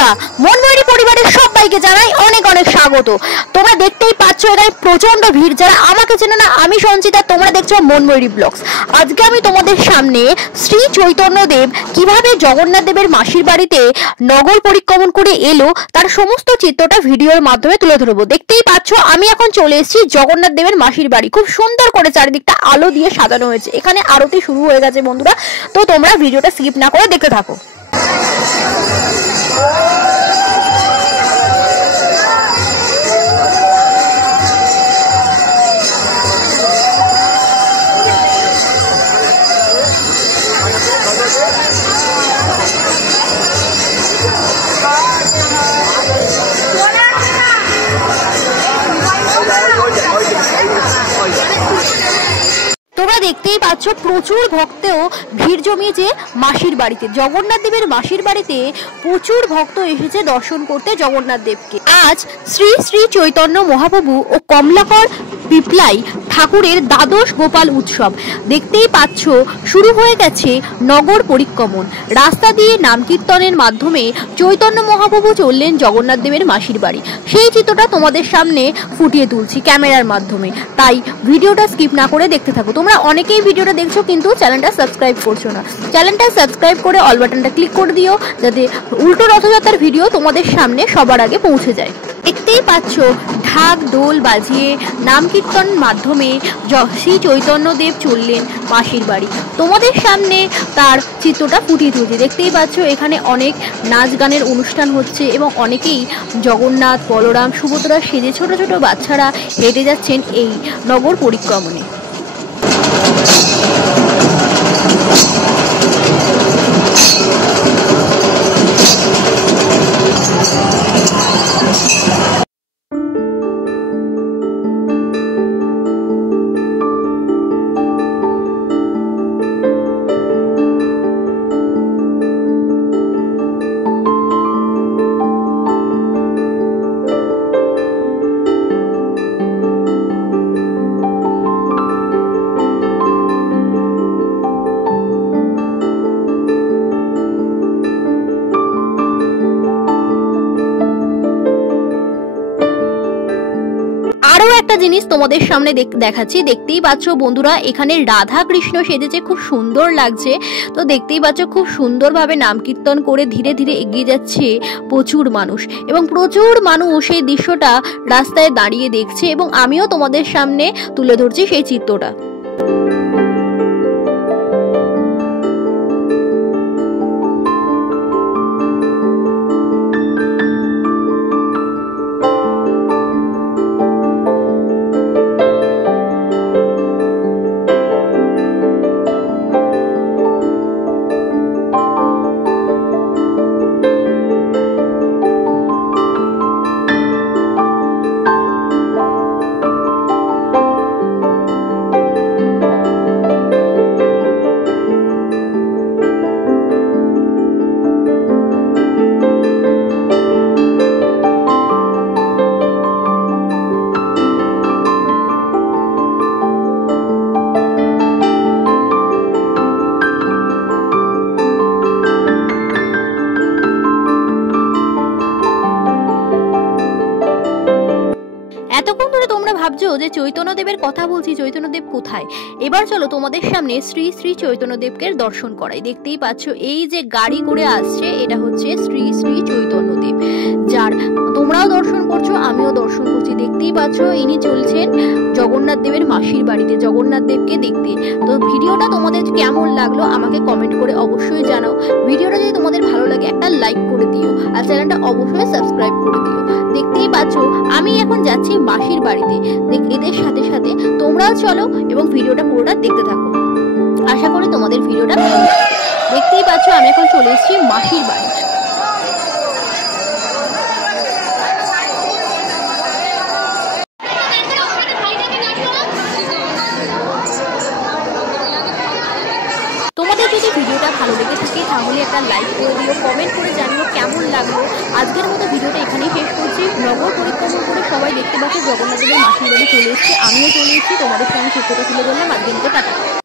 বন্ধুরা, মনময়ূরী পরিবারের সবাইকে জানাই অনেক অনেক স্বাগত। তোমরা দেখতেই পাচ্ছ এখানে প্রচন্ড ভিড়। যারা আমাকে চেনে না, আমি সঞ্চিতা, তোমরা দেখছো মনময়ূরী ব্লগস। আজকে আমি তোমাদের সামনে শ্রী চৈতন্যদেব কিভাবে জগন্নাথ দেবের মাসির বাড়িতে নগর পরিক্রমণ করে এলো তার সমস্ত চিত্রটা ভিডিওর মাধ্যমে তুলে ধরবো। দেখতেই পাচ্ছ আমি এখন চলে এসেছি জগন্নাথ দেবের মাসির বাড়ি। খুব সুন্দর করে চারিদিকটা আলো দিয়ে সাজানো হয়েছে। এখানে আরতি শুরু হয়ে গেছে বন্ধুরা, তো তোমরা ভিডিওটা স্কিপ না করে দেখতে থাকো। তোমরা দেখতেই পাচ্ছ প্রচুর ভক্তও ভিড় জমিয়েছে মাসির বাড়িতে। জগন্নাথ দেবের মাসির বাড়িতে প্রচুর ভক্ত এসেছে দর্শন করতে জগন্নাথ দেবকে। আজ শ্রী শ্রী চৈতন্য মহাপ্রভু ও কমলাকর পিপলাই ঠাকুরের দ্বাদশ গোপাল উৎসব। দেখতেই পাচ্ছ শুরু হয়ে গেছে নগর পরিক্রমণ। রাস্তা দিয়ে নাম কীর্তনের মাধ্যমে চৈতন্য মহাপ্রভু চললেন জগন্নাথ দেবের মাসির বাড়ি। সেই চিত্রটা তোমাদের সামনে ফুটিয়ে তুলছি ক্যামেরার মাধ্যমে, তাই ভিডিওটা স্কিপ না করে দেখতে থাকো। তোমরা অনেকেই ভিডিওটা দেখছো কিন্তু চ্যানেলটা সাবস্ক্রাইব করছো না। চ্যানেলটা সাবস্ক্রাইব করে অল বাটনটা ক্লিক করে দিও, যাতে উল্টো রথযাত্রার ভিডিও তোমাদের সামনে সবার আগে পৌঁছে যায়। দেখতেই পাচ্ছ ঢাক ঢোল বাজিয়ে নাম কীর্তন মাধ্যমে শ্রী চৈতন্যদেব চললেন মাসির বাড়ি। তোমাদের সামনে তার চিত্রটা ফুটিয়ে তুলছে। দেখতেই পাচ্ছ এখানে অনেক নাচ গানের অনুষ্ঠান হচ্ছে এবং অনেকেই জগন্নাথ, বলরাম, সুভদ্রা সেজে ছোট ছোট বাচ্চারা হেঁটে যাচ্ছেন এই নগর পরিক্রমণে। একটা জিনিস তোমাদের সামনে দেখাচ্ছি। দেখতেই পাচ্ছ বন্ধুরা, এখানে রাধা কৃষ্ণ সেজেছে, খুব সুন্দর লাগছে। তো দেখতেই পাচ্ছ খুব সুন্দরভাবে নাম কীর্তন করে ধীরে ধীরে এগিয়ে যাচ্ছে প্রচুর মানুষ, এবং প্রচুর মানুষ এই দৃশ্যটা রাস্তায় দাঁড়িয়ে দেখছে, এবং আমিও তোমাদের সামনে তুলে ধরছি সেই চিত্রটা। এতক্ষণ ধরে তোমরা ভাবছো যে চৈতন্যদেবের কথা বলছি, চৈতন্যদেব কোথায়? এবার চলো তোমাদের সামনে শ্রী শ্রী চৈতন্যদেবকে দর্শন করাই। দেখতেই পাচ্ছ এই যে গাড়ি করে আসছে, এটা হচ্ছে শ্রী শ্রী চৈতন্যদেব, যার তোমরাও দর্শন করছো, আমিও দর্শন করছি। দেখতেই পাচ্ছ ইনি চলছেন জগন্নাথ দেবের মাসির বাড়িতে জগন্নাথ দেবকে দেখতে। তো ভিডিওটা তোমাদের কেমন লাগলো আমাকে কমেন্ট করে অবশ্যই জানাও। ভিডিওটা যদি তোমাদের ভালো লাগে একটা লাইক করে দিও, আর চ্যানেলটা অবশ্যই সাবস্ক্রাইব করে দিও। দেখতেই পাচ্ছ আমি এখন যাচ্ছি মাসির বাড়িতে। এদের সাথে সাথে তোমরাও চলো এবং ভিডিওটা পুরোটা দেখতে থাকো। আশা করি তোমাদের ভিডিওটা ভালো লাগবে। দেখতেই পাচ্ছ আমি এখন চলে এসেছি মাসির বাড়ি। তোমাদের যদি ভিডিওটা ভালো লেগে থাকে তাহলে একটা লাইক করে দিও, কমেন্ট করে জানিও কেমন লাগলো। আজকের মতো ভিডিওটা এখানেই শেষ করছি। নগর পরিক্রমণ করে সবাই দেখতে পাচ্ছে জগন্নাথ দেবের মাসির বাড়ি চলে এসেছে, আমিও চলে এসেছি। তোমাদের সঙ্গে চিত্রটা তুলে ধরলাম। আজকের মতো টাটা।